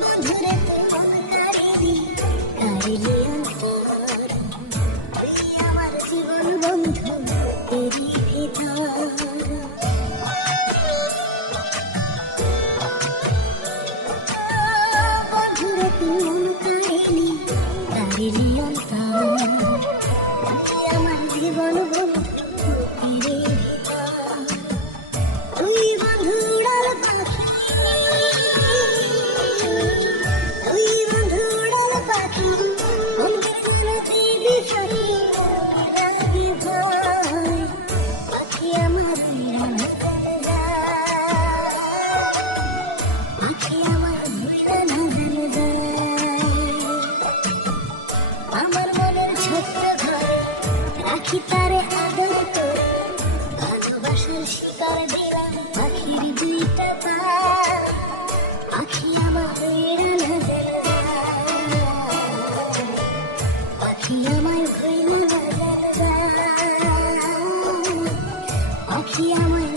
বন্ধুরে তুই মন কারিলি কারিলি অন্তর তুই আমার জীবন বন্ধু তেরি ভিতর বন্ধুরে তুই মন কারিলি কারিলি অন্তর তুই আমার জীবন বন্ধু তেরি ভিতর তুই বন্ধু উড়াল পাখি তুই বন্ধু উড়াল পাখি মনের মনে দিবি ফাঁকি লাগে ভয় পাখি আমার উড়াল পাখি আমার উড়াল যায় আমার মনের ছোট্ট ঘরে রাখি তারে আদর করে ভালোবাসার শিকার দিলাম পাখির দুইটা তার পাখি আমার উড়াল পাখি আমার পাখি আমার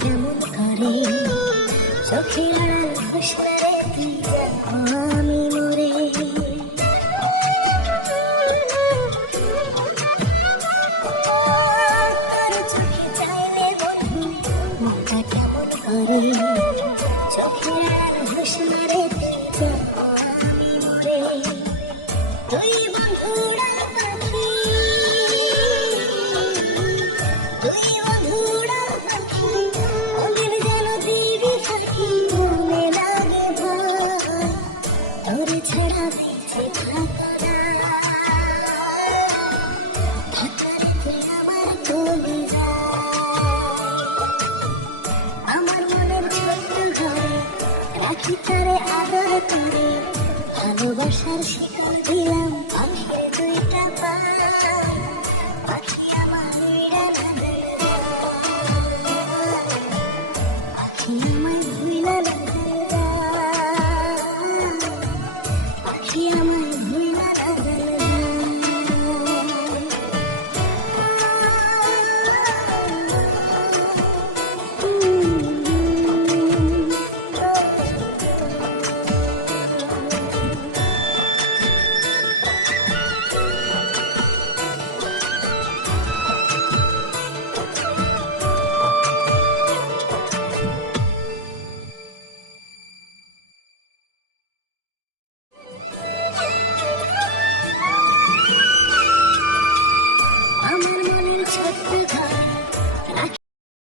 কেমন করে চোখের আড়াল খুশরে আমি মরে চোখে চাইলে বন্ধু মনটা কেমন করে চোখের আড়াল খুশরে আমি মরে তুই বন্ধু উড়াল পাখি তুই বন্ধু উড়াল পাখি মনের যেন দিবি ফাঁকি মনে লাগে ভয় তোরে ছাড়া বেঁচে থাকা না থাকারে তুই আমার কলিজা আমার মনের ছোট্ট ঘরে রাখি তারে আদর করে ভালোবাসার শিকার দিলাম আমি